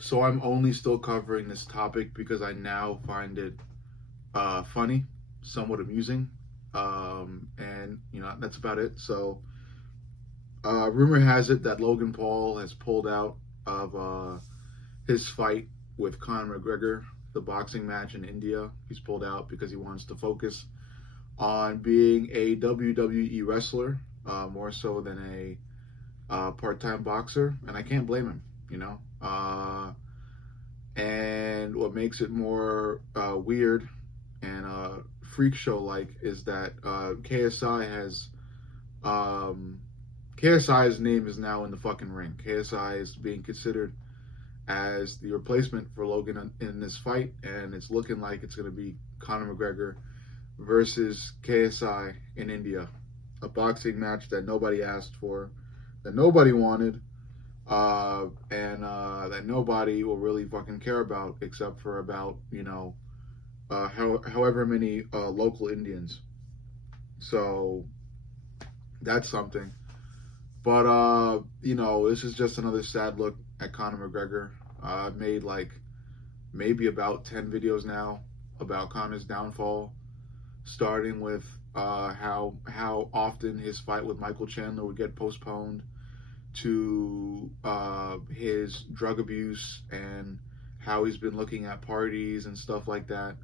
So I'm only still covering this topic because I now find it funny, somewhat amusing, and that's about it. So rumor has it that Logan Paul has pulled out of his fight with Conor McGregor, the boxing match in India. He's pulled out because he wants to focus on being a WWE wrestler more so than a part-time boxer, and I can't blame him. And what makes it more weird and freak show like is that KSI's name is now in the fucking ring. KSI is being considered as the replacement for Logan in this fight, and it's looking like it's going to be Conor McGregor versus KSI in India, a boxing match that nobody asked for, that nobody wanted, and that nobody will really fucking care about except for about however many local Indians. So that's something. But this is just another sad look at Conor McGregor. I've made like maybe about 10 videos now about Conor's downfall, starting with how often his fight with Michael Chandler would get postponed, to his drug abuse and how he's been looking at parties and stuff like that,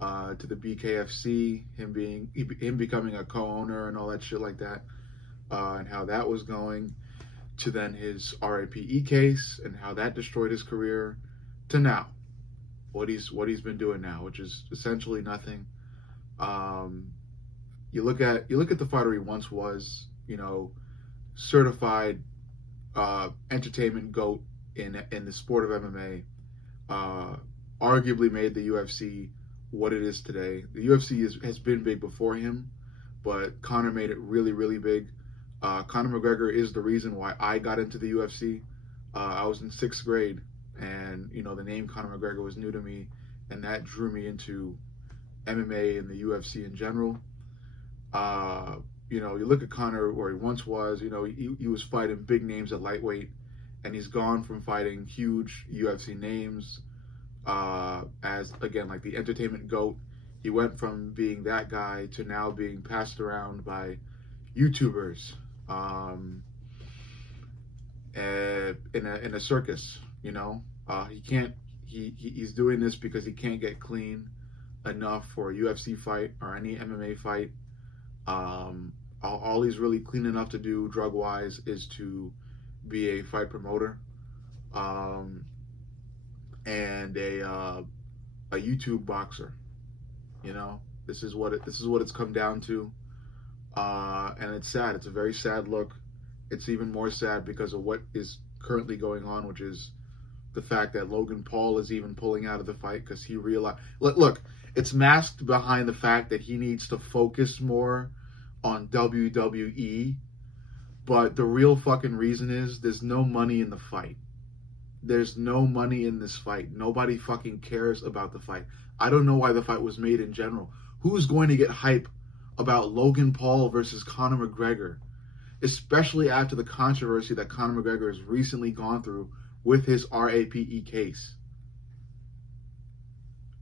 to the BKFC, him becoming a co-owner and all that shit like that, and how that was going, to then his RAPE case and how that destroyed his career, to now what he's been doing now, which is essentially nothing. You look at the fighter he once was, certified entertainment GOAT in the sport of MMA, arguably made the UFC what it is today. The UFC has been big before him, but Conor made it really, really big. Conor McGregor is the reason why I got into the UFC. I was in 6th grade, and the name Conor McGregor was new to me, and that drew me into MMA and the UFC in general. You look at Conor where he once was. He was fighting big names at lightweight, and he's gone from fighting huge UFC names as, again, like the entertainment GOAT. He went from being that guy to now being passed around by YouTubers in a circus. He's doing this because he can't get clean enough for a UFC fight or any MMA fight. All he's really clean enough to do drug-wise is to be a fight promoter, and a YouTube boxer. This is what it's come down to, and it's sad. It's a very sad look. It's even more sad because of what is currently going on, which is the fact that Logan Paul is even pulling out of the fight because he realized. Look, it's masked behind the fact that he needs to focus more on WWE, but the real fucking reason is there's no money in the fight. There's no money in this fight. Nobody fucking cares about the fight. I don't know why the fight was made in general. Who's going to get hype about Logan Paul versus Conor McGregor, especially after the controversy that Conor McGregor has recently gone through with his RAPE case?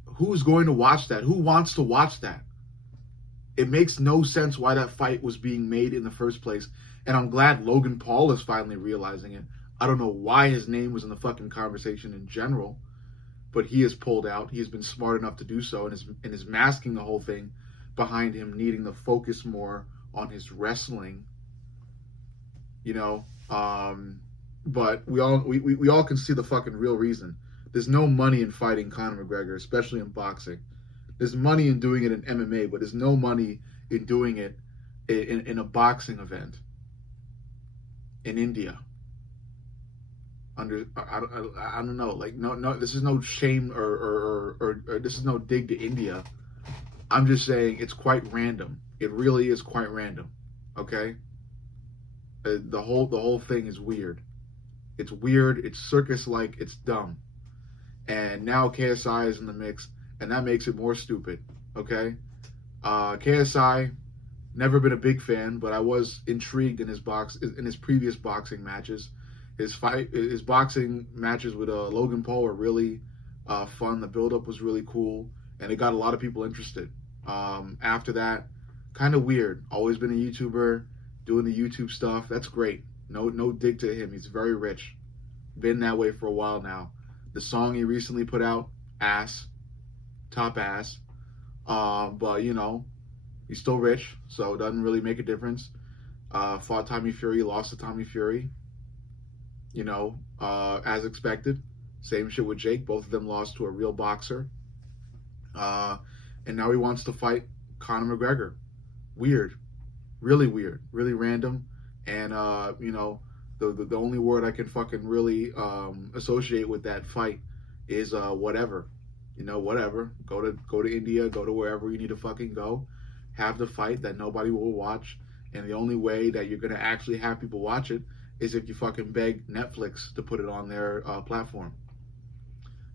Who's going to watch that? Who wants to watch that? It makes no sense why that fight was being made in the first place. And I'm glad Logan Paul is finally realizing it. I don't know why his name was in the fucking conversation in general, but he has pulled out. He has been smart enough to do so, and is masking the whole thing behind him needing to focus more on his wrestling. But we all can see the fucking real reason. There's no money in fighting Conor McGregor, especially in boxing. There's money in doing it in MMA, but there's no money in doing it in a boxing event in India. I don't know. Like, no, this is no shame or this is no dig to India. I'm just saying it's quite random. It really is quite random. Okay. The whole thing is weird. It's weird. It's circus-like. It's dumb. And now KSI is in the mix, and that makes it more stupid. Okay. KSI, never been a big fan, but I was intrigued in his previous boxing matches. His boxing matches with Logan Paul were really fun. The build-up was really cool, and it got a lot of people interested. After that, kind of weird. Always been a YouTuber, doing the YouTube stuff. That's great. No dig to him. He's very rich. Been that way for a while now. The song he recently put out, ass, top ass. But you know, he's still rich, so it doesn't really make a difference. Fought Tommy Fury, lost to Tommy Fury. You know, as expected. Same shit with Jake. Both of them lost to a real boxer. And now he wants to fight Conor McGregor. Weird. Really weird. Really random. And, you know, the only word I can fucking really associate with that fight is whatever. You know, whatever. Go to India, go to wherever you need to fucking go. Have the fight that nobody will watch. And the only way that you're going to actually have people watch it is if you fucking beg Netflix to put it on their platform.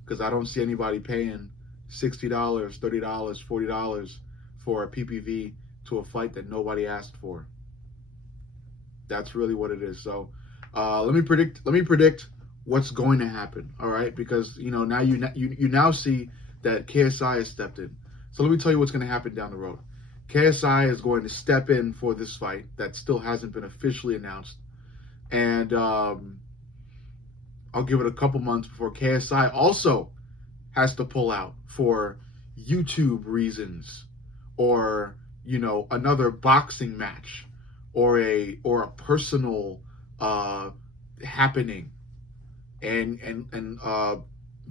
Because I don't see anybody paying $60, $30, $40 for a PPV to a fight that nobody asked for. That's really what it is. So let me predict what's going to happen. All right, because you know now you now see that KSI has stepped in. So let me tell you what's going to happen down the road. KSI is going to step in for this fight that still hasn't been officially announced. And I'll give it a couple months before KSI also has to pull out for YouTube reasons, or you know, another boxing match, or a personal happening, and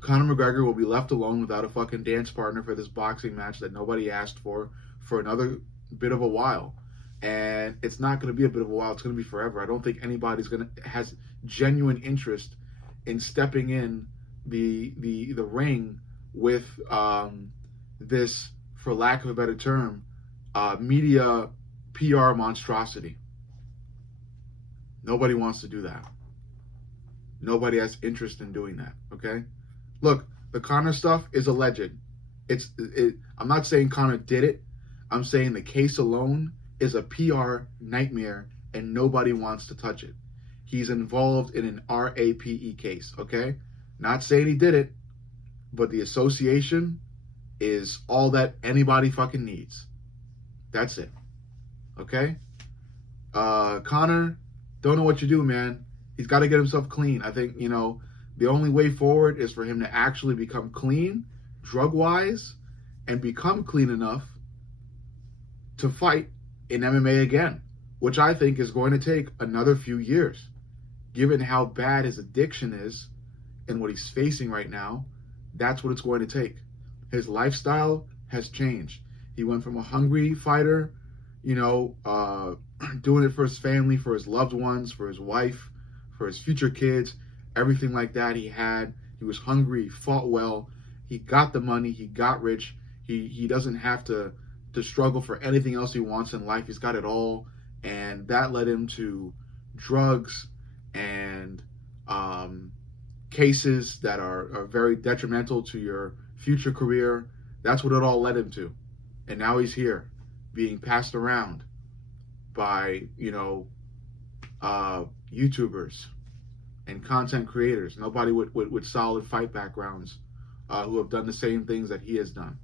Conor McGregor will be left alone without a fucking dance partner for this boxing match that nobody asked for another bit of a while. And it's not going to be a bit of a while. It's going to be forever. I don't think anybody's has genuine interest in stepping in the ring with this, for lack of a better term, media PR monstrosity. Nobody wants to do that. Nobody has interest in doing that. Okay, look, the Conor stuff is alleged. I'm not saying Conor did it. I'm saying the case alone is a PR nightmare and nobody wants to touch it. He's involved in an RAPE case, okay? Not saying he did it, but the association is all that anybody fucking needs. That's it, okay? Conor, don't know what you do, man. He's got to get himself clean. I think, you know, the only way forward is for him to actually become clean, drug-wise, and become clean enough to fight in MMA again, which I think is going to take another few years. Given how bad his addiction is and what he's facing right now, that's what it's going to take. His lifestyle has changed. He went from a hungry fighter, you know, doing it for his family, for his loved ones, for his wife, for his future kids, everything like that he had. He was hungry, he fought well, he got the money, he got rich. He doesn't have to struggle for anything else he wants in life. He's got it all. And that led him to drugs and cases that are very detrimental to your future career. That's what it all led him to. And now he's here being passed around by, you know, YouTubers and content creators. Nobody with solid fight backgrounds who have done the same things that he has done.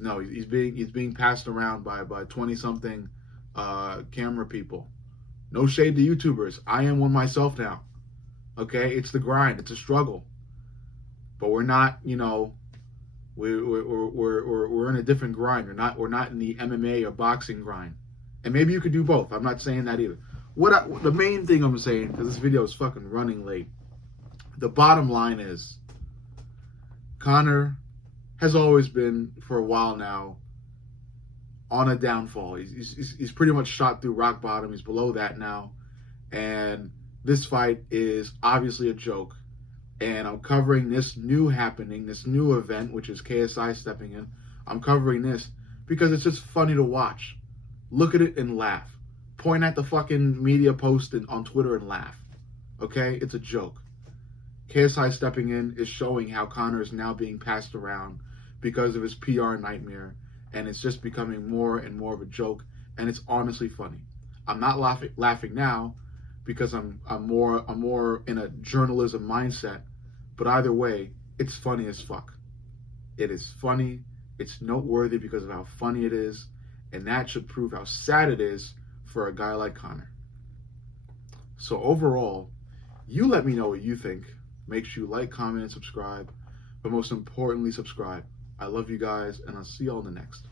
No, he's being passed around by 20-something camera people. No shade to YouTubers. I am one myself now. Okay, it's the grind. It's a struggle. But we're not, you know, we're in a different grind. We're not in the MMA or boxing grind. And maybe you could do both. I'm not saying that either. The main thing I'm saying, because this video is fucking running late. The bottom line is, Conor has always been, for a while now, on a downfall. He's pretty much shot through rock bottom. He's below that now. And this fight is obviously a joke. And I'm covering this new happening, this new event, which is KSI stepping in. I'm covering this because it's just funny to watch. Look at it and laugh. Point at the fucking media post on Twitter and laugh. Okay? It's a joke. KSI stepping in is showing how Conor is now being passed around because of his PR nightmare, and it's just becoming more and more of a joke, and it's honestly funny. I'm not laughing now because I'm more in a journalism mindset. But either way, it's funny as fuck. It is funny. It's noteworthy because of how funny it is, and that should prove how sad it is for a guy like Conor. So overall, you let me know what you think. Make sure you like, comment, and subscribe. But most importantly, subscribe. I love you guys, and I'll see you all in the next.